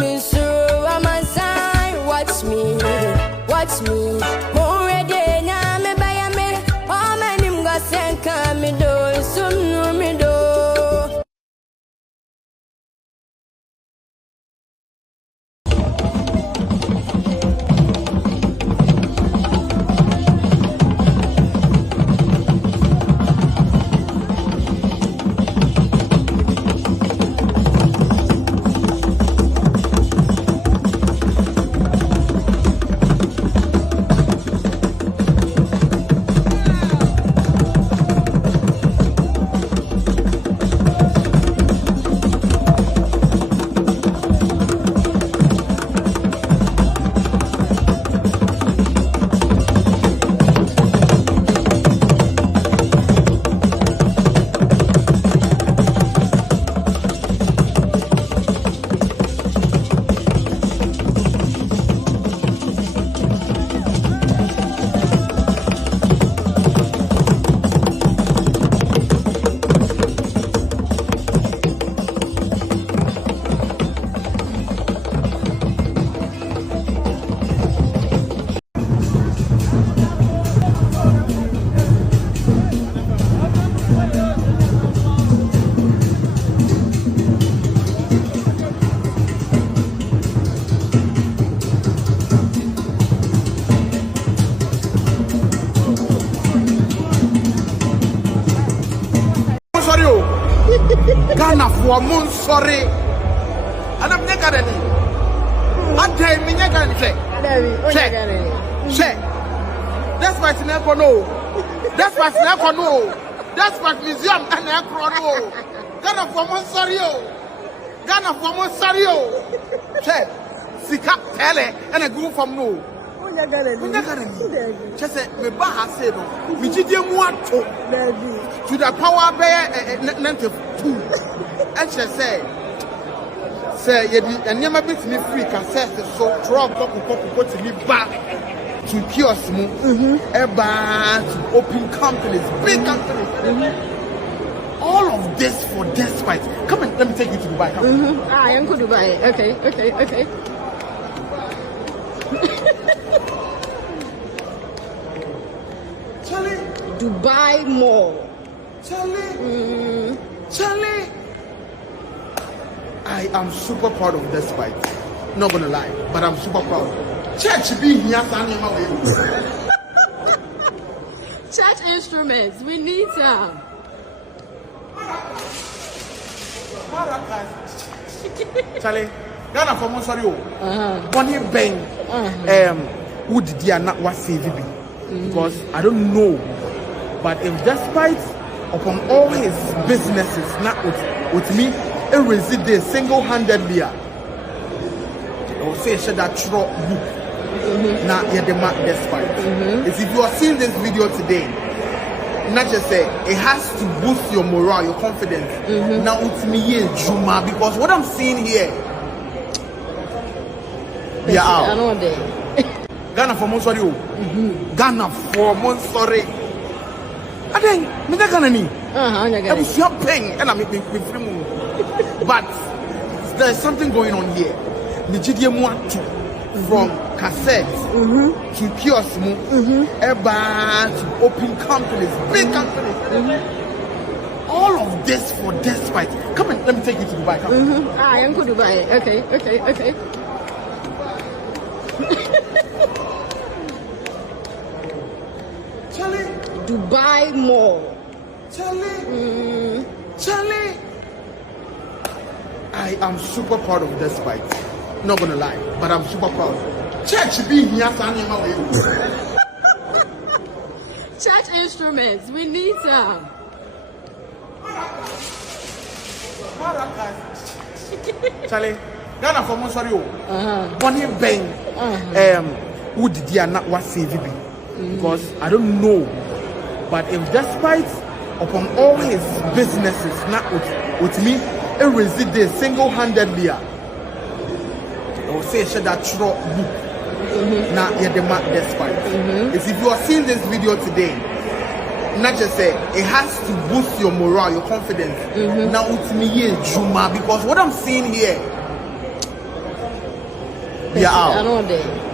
me through on my side. Watch me, watch me. More ready now, me buy me. Oh, man, him go send come me do, soon no me do. Ghana for moon sorry. And I'm not gonna I'm telling me, you're gonna check. That's why it's never no. That's why it's never no. That's why museum and never no. Ghana for moon sorry. Ghana for moon sorry. Check. Sika tele and a group from no. Just say, me baha say no. Me jide muato. To the power bear nanti two. And she say you never bit me free cassette so drop go to me back to kiosk mu eba to open companies, big companies. All of this for despite. Come and let me take you to Dubai. Ah, I'm going to Dubai. Okay. Charlie. Dubai Mall. Charlie. Charlie. I am super proud of this fight. Not gonna lie, but I'm super proud. Church be here, Church instruments, we need some. Charlie, Ghana for most sorry. Bonnie Bang, who did they not what save be? Because I don't know, but if despite upon all his businesses, not with me, a resident single-handedly, I will say that throw book. Now you're the mark despite. If you are seeing this video today, not just say it has to boost your morale, your confidence. Now it's me here, Juma, because what I'm seeing here, they are out. Ghana for more sorry. Ghana for more sorry. I think me that Ghana ni. I'm still paying, and I'm making free. But there's something going on here. The GDM want to from cassettes to kiosk eba to open companies, big companies. All of this for despite. Come and let me take you to Dubai. Ah, I'm going to Dubai. Okay. Charlie. Dubai Mall. Charlie. I am super proud of this fight. Not gonna lie, but I'm super proud. Church be here, Church instruments, we need some. Charlie, Ghana for more sorry. Bonnie Bang, who did they not what save be? Because I don't know, but if despite upon all his businesses, not with me, a resident single-handedly, I will say that throw book. Now you're the mark despite. If you are seeing this video today, not just say it has to boost your morale, your confidence. Now it's me here, Juma, because what I'm seeing here, We are out. I know that.